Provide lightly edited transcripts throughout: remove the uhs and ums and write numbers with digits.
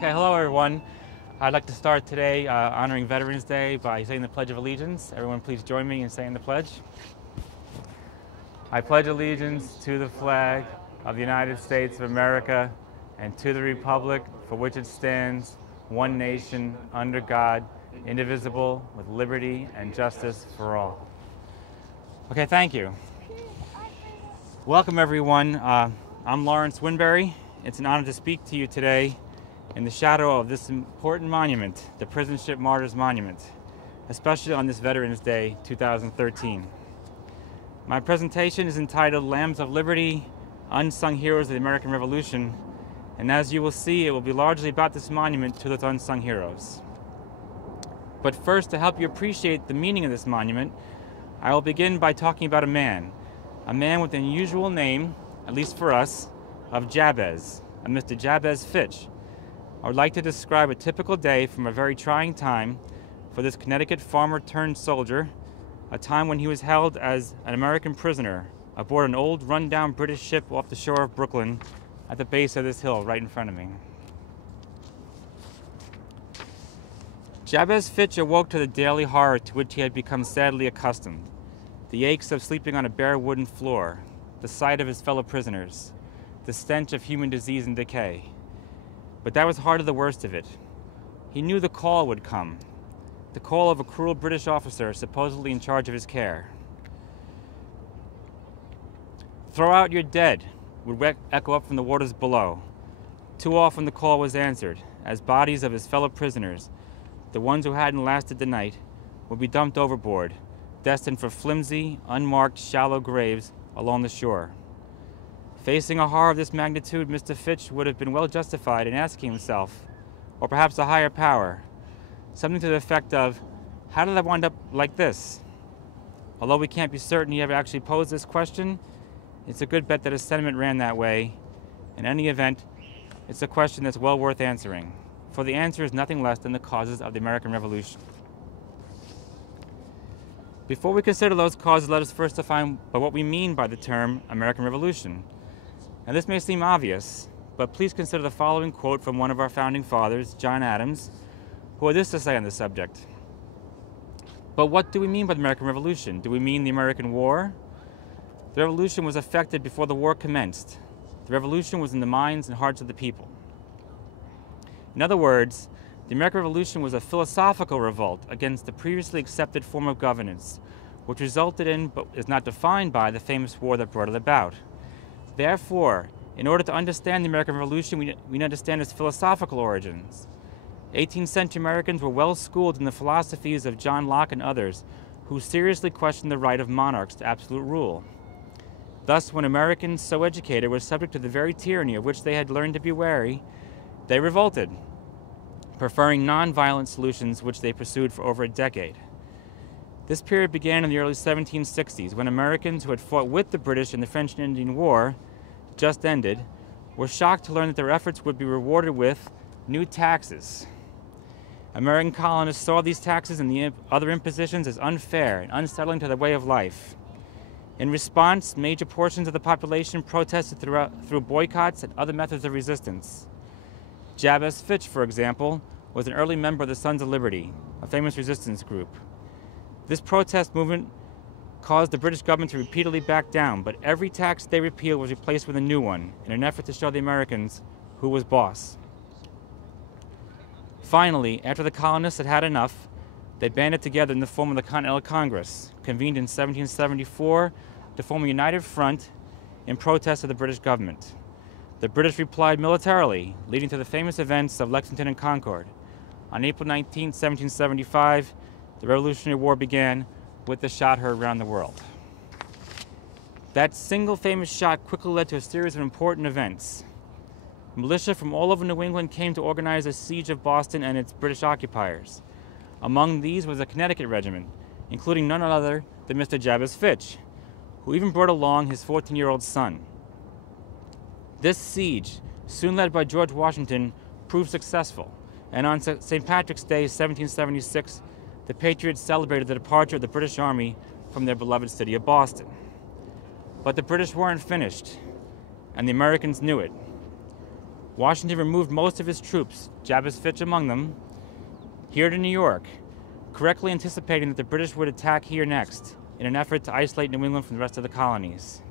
Okay, hello everyone. I'd like to start today honoring Veterans Day by saying the Pledge of Allegiance. Everyone please join me in saying the pledge. I pledge allegiance to the flag of the United States of America and to the republic for which it stands, one nation, under God, indivisible, with liberty and justice for all. Okay, thank you. Welcome everyone. I'm Lawrence Winberry. It's an honor to speak to you today in the shadow of this important monument, the Prison Ship Martyrs Monument, especially on this Veterans Day 2013. My presentation is entitled Lambs of Liberty, Unsung Heroes of the American Revolution, and as you will see, it will be largely about this monument to those unsung heroes. But first, to help you appreciate the meaning of this monument, I will begin by talking about a man with an unusual name, at least for us, of Jabez, a Mr. Jabez Fitch. I would like to describe a typical day from a very trying time for this Connecticut farmer turned soldier, a time when he was held as an American prisoner aboard an old run-down British ship off the shore of Brooklyn at the base of this hill right in front of me. Jabez Fitch awoke to the daily horror to which he had become sadly accustomed, the aches of sleeping on a bare wooden floor, the sight of his fellow prisoners, the stench of human disease and decay. But that was hardly the worst of it. He knew the call would come, the call of a cruel British officer supposedly in charge of his care. "Throw out your dead," would echo up from the waters below. Too often the call was answered, as bodies of his fellow prisoners, the ones who hadn't lasted the night, would be dumped overboard, destined for flimsy, unmarked, shallow graves along the shore. Facing a horror of this magnitude, Mr. Fitch would have been well justified in asking himself, or perhaps a higher power, something to the effect of, how did I wind up like this? Although we can't be certain he ever actually posed this question, it's a good bet that his sentiment ran that way. In any event, it's a question that's well worth answering, for the answer is nothing less than the causes of the American Revolution. Before we consider those causes, let us first define what we mean by the term American Revolution. Now, this may seem obvious, but please consider the following quote from one of our founding fathers, John Adams, who had this to say on the subject. But what do we mean by the American Revolution? Do we mean the American War? The Revolution was effected before the war commenced. The Revolution was in the minds and hearts of the people. In other words, the American Revolution was a philosophical revolt against the previously accepted form of governance, which resulted in, but is not defined by, the famous war that brought it about. Therefore, in order to understand the American Revolution, we need to understand its philosophical origins. 18th century Americans were well schooled in the philosophies of John Locke and others, who seriously questioned the right of monarchs to absolute rule. Thus, when Americans so educated were subject to the very tyranny of which they had learned to be wary, they revolted, preferring non-violent solutions which they pursued for over a decade. This period began in the early 1760s, when Americans who had fought with the British in the French and Indian War, just ended, were shocked to learn that their efforts would be rewarded with new taxes. American colonists saw these taxes and the other impositions as unfair and unsettling to their way of life. In response, major portions of the population protested through boycotts and other methods of resistance. Jabez Fitch, for example, was an early member of the Sons of Liberty, a famous resistance group. This protest movement caused the British government to repeatedly back down, but every tax they repealed was replaced with a new one in an effort to show the Americans who was boss. Finally, after the colonists had had enough, they banded together in the form of the Continental Congress, convened in 1774 to form a united front in protest of the British government. The British replied militarily, leading to the famous events of Lexington and Concord. On April 19, 1775, the Revolutionary War began with the shot heard around the world. That single famous shot quickly led to a series of important events. Militia from all over New England came to organize a siege of Boston and its British occupiers. Among these was a Connecticut regiment, including none other than Mr. Jabez Fitch, who even brought along his 14-year-old son. This siege, soon led by George Washington, proved successful, and on St. Patrick's Day, 1776, the Patriots celebrated the departure of the British Army from their beloved city of Boston. But the British weren't finished, and the Americans knew it. Washington removed most of his troops, Jabez Fitch among them, here to New York, correctly anticipating that the British would attack here next in an effort to isolate New England from the rest of the colonies.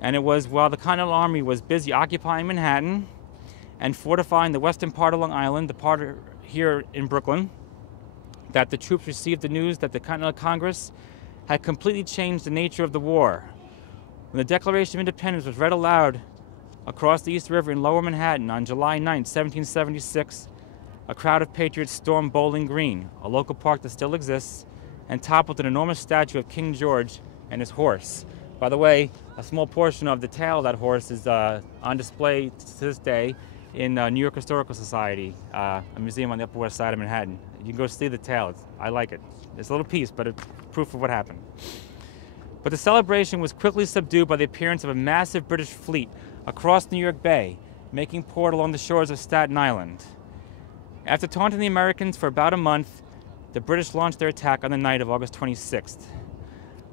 And it was while the Continental Army was busy occupying Manhattan and fortifying the western part of Long Island, the part here in Brooklyn, that the troops received the news that the Continental Congress had completely changed the nature of the war. When the Declaration of Independence was read aloud across the East River in Lower Manhattan on July 9, 1776, a crowd of patriots stormed Bowling Green, a local park that still exists, and toppled an enormous statue of King George and his horse. By the way, a small portion of the tail of that horse is on display to this day in New York Historical Society, a museum on the Upper West Side of Manhattan. You can go see the tail. I like it. It's a little piece, but it's proof of what happened. But the celebration was quickly subdued by the appearance of a massive British fleet across New York Bay, making port along the shores of Staten Island. After taunting the Americans for about a month, the British launched their attack on the night of August 26th.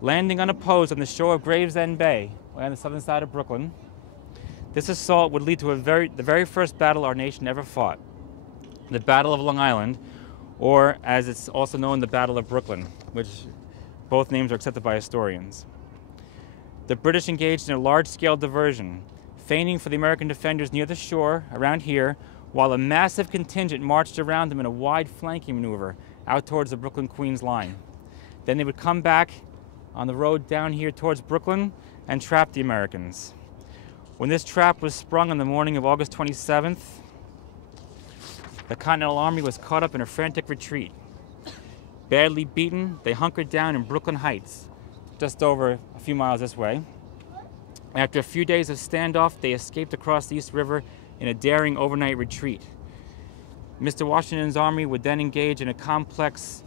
Landing unopposed on the shore of Gravesend Bay, on the southern side of Brooklyn, this assault would lead to the very first battle our nation ever fought, the Battle of Long Island, or as it's also known, the Battle of Brooklyn, which both names are accepted by historians. The British engaged in a large-scale diversion, feigning for the American defenders near the shore, around here, while a massive contingent marched around them in a wide flanking maneuver out towards the Brooklyn-Queens line. Then they would come back on the road down here towards Brooklyn and trap the Americans. When this trap was sprung on the morning of August 27th, the Continental Army was caught up in a frantic retreat. Badly beaten, they hunkered down in Brooklyn Heights, just over a few miles this way. After a few days of standoff, they escaped across the East River in a daring overnight retreat. Mr. Washington's army would then engage in a complex,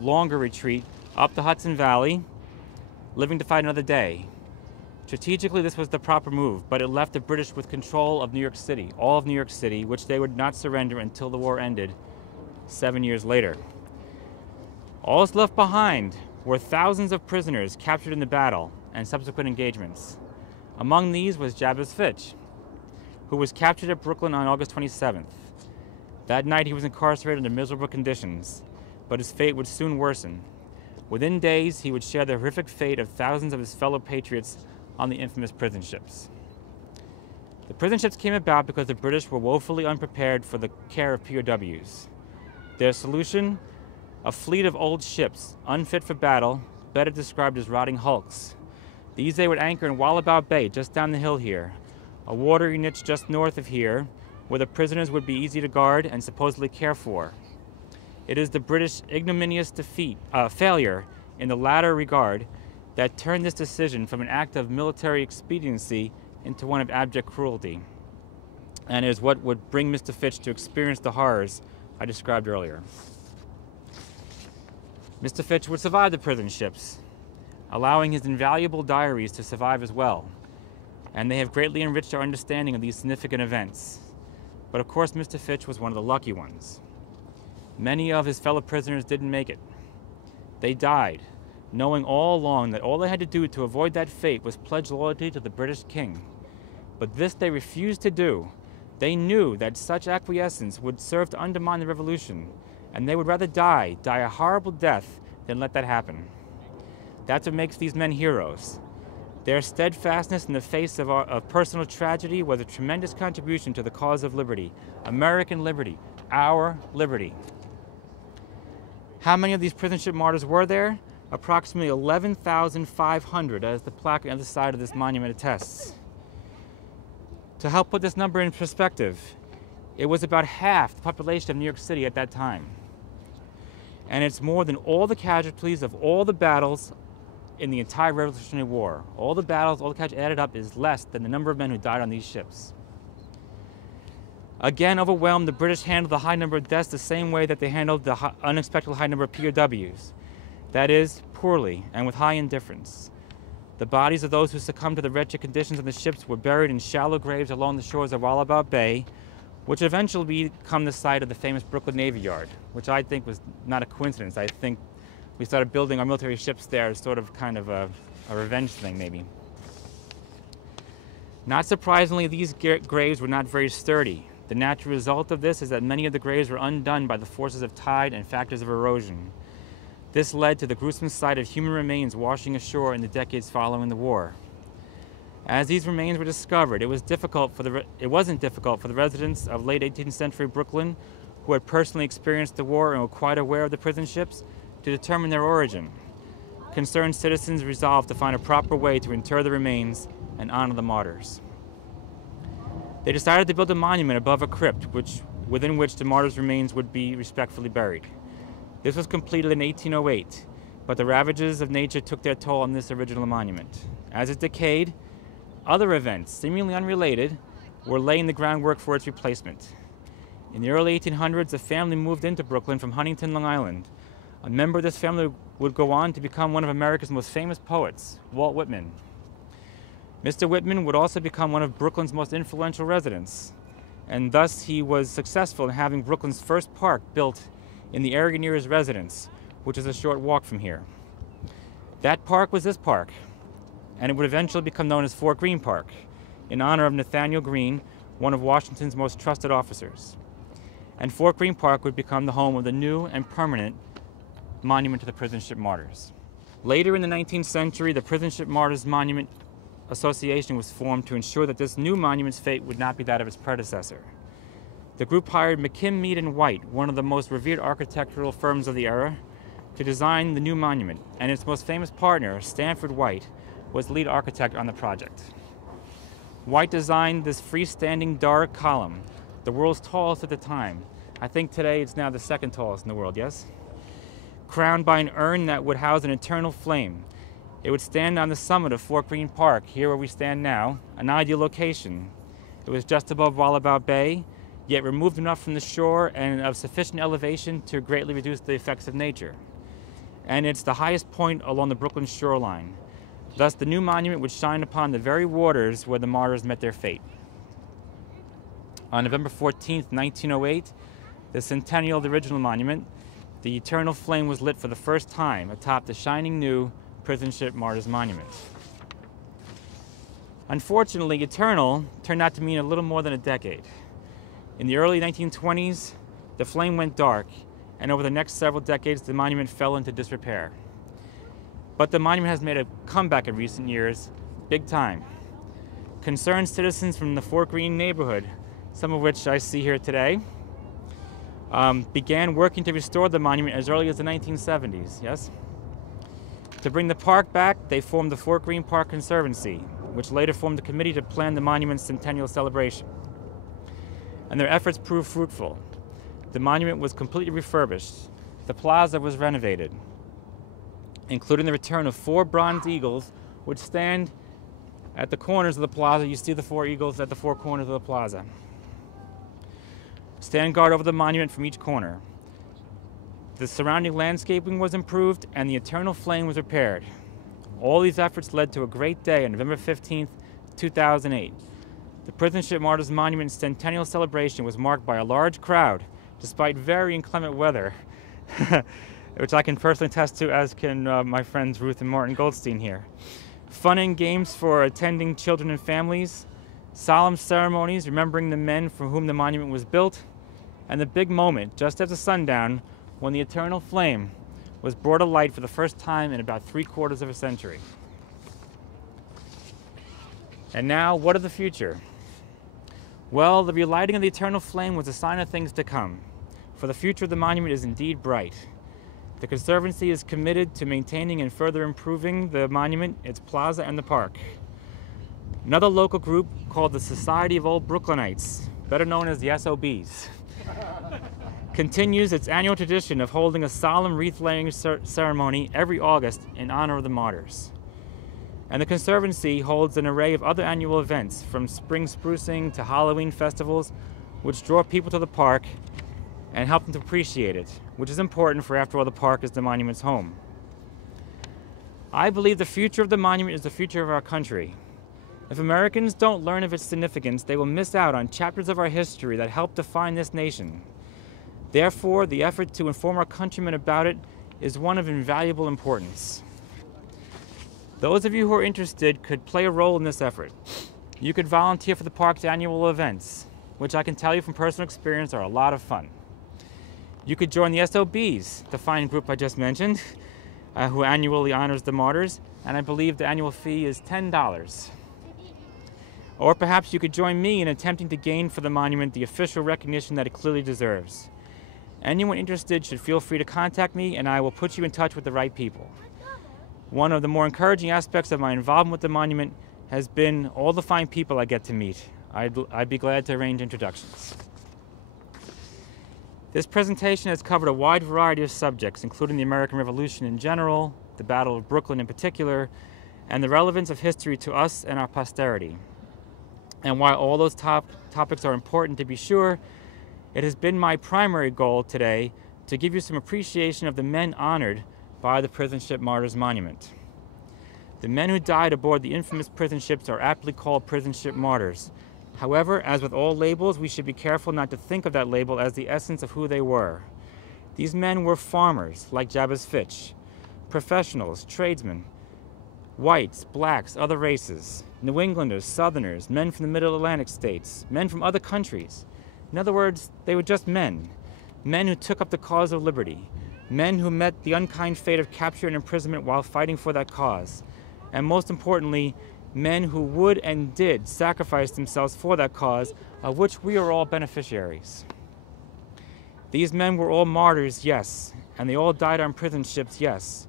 longer retreat up the Hudson Valley, living to fight another day. Strategically, this was the proper move, but it left the British with control of New York City, all of New York City, which they would not surrender until the war ended 7 years later. All that's left behind were thousands of prisoners captured in the battle and subsequent engagements. Among these was Jabez Fitch, who was captured at Brooklyn on August 27th. That night he was incarcerated under miserable conditions, but his fate would soon worsen. Within days, he would share the horrific fate of thousands of his fellow patriots on the infamous prison ships. The prison ships came about because the British were woefully unprepared for the care of POWs. Their solution? A fleet of old ships, unfit for battle, better described as rotting hulks. These they would anchor in Wallabout Bay, just down the hill here, a watery niche just north of here, where the prisoners would be easy to guard and supposedly care for. It is the British ignominious failure in the latter regard that turned this decision from an act of military expediency into one of abject cruelty, and is what would bring Mr. Fitch to experience the horrors I described earlier. Mr. Fitch would survive the prison ships, allowing his invaluable diaries to survive as well, and they have greatly enriched our understanding of these significant events. But of course, Mr. Fitch was one of the lucky ones. Many of his fellow prisoners didn't make it. They died, knowing all along that all they had to do to avoid that fate was pledge loyalty to the British king. But this they refused to do. They knew that such acquiescence would serve to undermine the revolution, and they would rather die a horrible death, than let that happen. That's what makes these men heroes. Their steadfastness in the face of personal tragedy was a tremendous contribution to the cause of liberty, American liberty, our liberty. How many of these prison ship martyrs were there? Approximately 11,500, as the plaque on the other side of this monument attests. To help put this number in perspective, it was about half the population of New York City at that time. And it's more than all the casualties of all the battles in the entire Revolutionary War. All the battles, all the casualties added up is less than the number of men who died on these ships. Again, overwhelmed, the British handled the high number of deaths the same way that they handled the unexpectedly high number of POWs. That is, poorly and with high indifference. The bodies of those who succumbed to the wretched conditions on the ships were buried in shallow graves along the shores of Wallabout Bay, which eventually become the site of the famous Brooklyn Navy Yard, which I think was not a coincidence. I think we started building our military ships there as sort of kind of a revenge thing, maybe. Not surprisingly, these graves were not very sturdy. The natural result of this is that many of the graves were undone by the forces of tide and factors of erosion. This led to the gruesome sight of human remains washing ashore in the decades following the war. As these remains were discovered, it wasn't difficult for the residents of late 18th century Brooklyn, who had personally experienced the war and were quite aware of the prison ships, to determine their origin. Concerned citizens resolved to find a proper way to inter the remains and honor the martyrs. They decided to build a monument above a crypt within which the martyrs' remains would be respectfully buried. This was completed in 1808, but the ravages of nature took their toll on this original monument. As it decayed, other events, seemingly unrelated, were laying the groundwork for its replacement. In the early 1800s, a family moved into Brooklyn from Huntington, Long Island. A member of this family would go on to become one of America's most famous poets, Walt Whitman. Mr. Whitman would also become one of Brooklyn's most influential residents, and thus he was successful in having Brooklyn's first park built in the area near his residence, which is a short walk from here. That park was this park, and it would eventually become known as Fort Greene Park, in honor of Nathaniel Greene, one of Washington's most trusted officers. And Fort Greene Park would become the home of the new and permanent monument to the prison ship martyrs. Later in the 19th century, the Prison Ship Martyrs Monument Association was formed to ensure that this new monument's fate would not be that of its predecessor. The group hired McKim, Mead & White, one of the most revered architectural firms of the era, to design the new monument, and its most famous partner, Stanford White, was lead architect on the project. White designed this freestanding Doric column, the world's tallest at the time. I think today it's now the second tallest in the world, yes? Crowned by an urn that would house an eternal flame. It would stand on the summit of Fort Greene Park, here where we stand now, an ideal location. It was just above Wallabout Bay, yet removed enough from the shore and of sufficient elevation to greatly reduce the effects of nature. And it's the highest point along the Brooklyn shoreline. Thus, the new monument would shine upon the very waters where the martyrs met their fate. On November 14, 1908, the centennial of the original monument, the eternal flame was lit for the first time atop the shining new Prison Ship Martyrs Monument. Unfortunately, eternal turned out to mean a little more than a decade. In the early 1920s, the flame went dark, and over the next several decades, the monument fell into disrepair. But the monument has made a comeback in recent years, big time. Concerned citizens from the Fort Greene neighborhood, some of which I see here today, began working to restore the monument as early as the 1970s, yes? To bring the park back, they formed the Fort Greene Park Conservancy, which later formed a committee to plan the monument's centennial celebration. And their efforts proved fruitful. The monument was completely refurbished. The plaza was renovated, including the return of 4 bronze eagles, which stand at the corners of the plaza. You see the 4 eagles at the 4 corners of the plaza. Stand guard over the monument from each corner. The surrounding landscaping was improved and the eternal flame was repaired. All these efforts led to a great day on November 15, 2008. The Prison Ship Martyrs Monument centennial celebration was marked by a large crowd, despite very inclement weather, which I can personally attest to, as can my friends Ruth and Martin Goldstein here. Fun and games for attending children and families, solemn ceremonies remembering the men for whom the monument was built, and the big moment, just after sundown, when the eternal flame was brought alight for the first time in about 3/4 of a century. And now, what of the future? Well, the relighting of the eternal flame was a sign of things to come, for the future of the monument is indeed bright. The Conservancy is committed to maintaining and further improving the monument, its plaza, and the park. Another local group called the Society of Old Brooklynites, better known as the SOBs, continues its annual tradition of holding a solemn wreath-laying ceremony every August in honor of the martyrs. And the Conservancy holds an array of other annual events, from spring sprucing to Halloween festivals, which draw people to the park and help them to appreciate it, which is important, for after all, the park is the monument's home. I believe the future of the monument is the future of our country. If Americans don't learn of its significance, they will miss out on chapters of our history that help define this nation. Therefore, the effort to inform our countrymen about it is one of invaluable importance. Those of you who are interested could play a role in this effort. You could volunteer for the park's annual events, which I can tell you from personal experience are a lot of fun. You could join the SOBs, the fine group I just mentioned, who annually honors the martyrs, and I believe the annual fee is $10. Or perhaps you could join me in attempting to gain for the monument the official recognition that it clearly deserves. Anyone interested should feel free to contact me, and I will put you in touch with the right people. One of the more encouraging aspects of my involvement with the monument has been all the fine people I get to meet. I'd be glad to arrange introductions. This presentation has covered a wide variety of subjects, including the American Revolution in general, the Battle of Brooklyn in particular, and the relevance of history to us and our posterity. And while all those topics are important to be sure, it has been my primary goal today to give you some appreciation of the men honored by the prison ship Martyrs Monument. The men who died aboard the infamous prison ships are aptly called prison ship martyrs. However, as with all labels, we should be careful not to think of that label as the essence of who they were. These men were farmers, like Jabez Fitch, professionals, tradesmen, whites, blacks, other races, New Englanders, Southerners, men from the Middle Atlantic states, men from other countries. In other words, they were just men. Men who took up the cause of liberty. Men who met the unkind fate of capture and imprisonment while fighting for that cause. And most importantly, men who would and did sacrifice themselves for that cause, of which we are all beneficiaries. These men were all martyrs, yes, and they all died on prison ships, yes.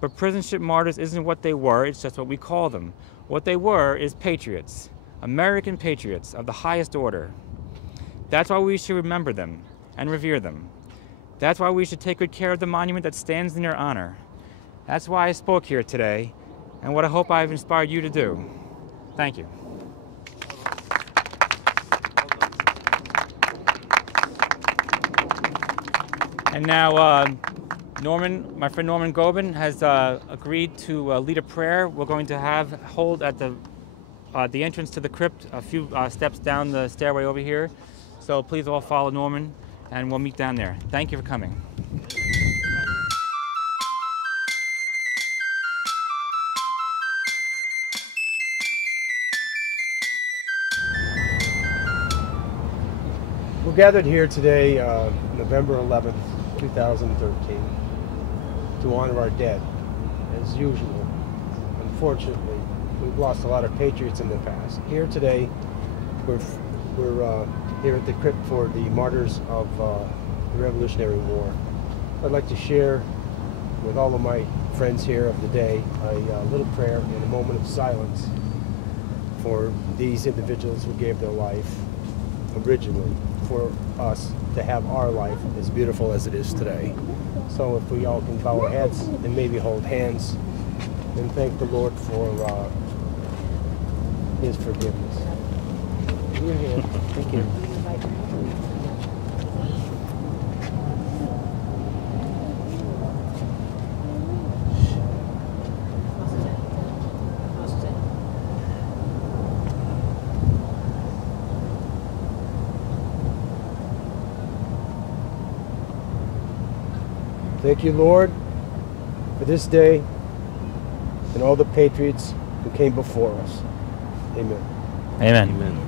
But prison ship martyrs isn't what they were, it's just what we call them. What they were is patriots, American patriots of the highest order. That's why we should remember them and revere them. That's why we should take good care of the monument that stands in their honor. That's why I spoke here today, and what I hope I've inspired you to do. Thank you. And now, my friend Norman Gobin has agreed to lead a prayer. We're going to hold at the entrance to the crypt, a few steps down the stairway over here. So please all follow Norman, and we'll meet down there. Thank you for coming. We're gathered here today, November 11th, 2013, to honor our dead, as usual. Unfortunately, we've lost a lot of patriots in the past. Here today, we're here at the crypt for the martyrs of the Revolutionary War. I'd like to share with all of my friends here of the day a little prayer and a moment of silence for these individuals who gave their life originally for us to have our life as beautiful as it is today. So if we all can bow our heads and maybe hold hands and thank the Lord for His forgiveness. You're here. Thank you. Thank you, Lord, for this day and all the patriots who came before us. Amen. Amen. Amen.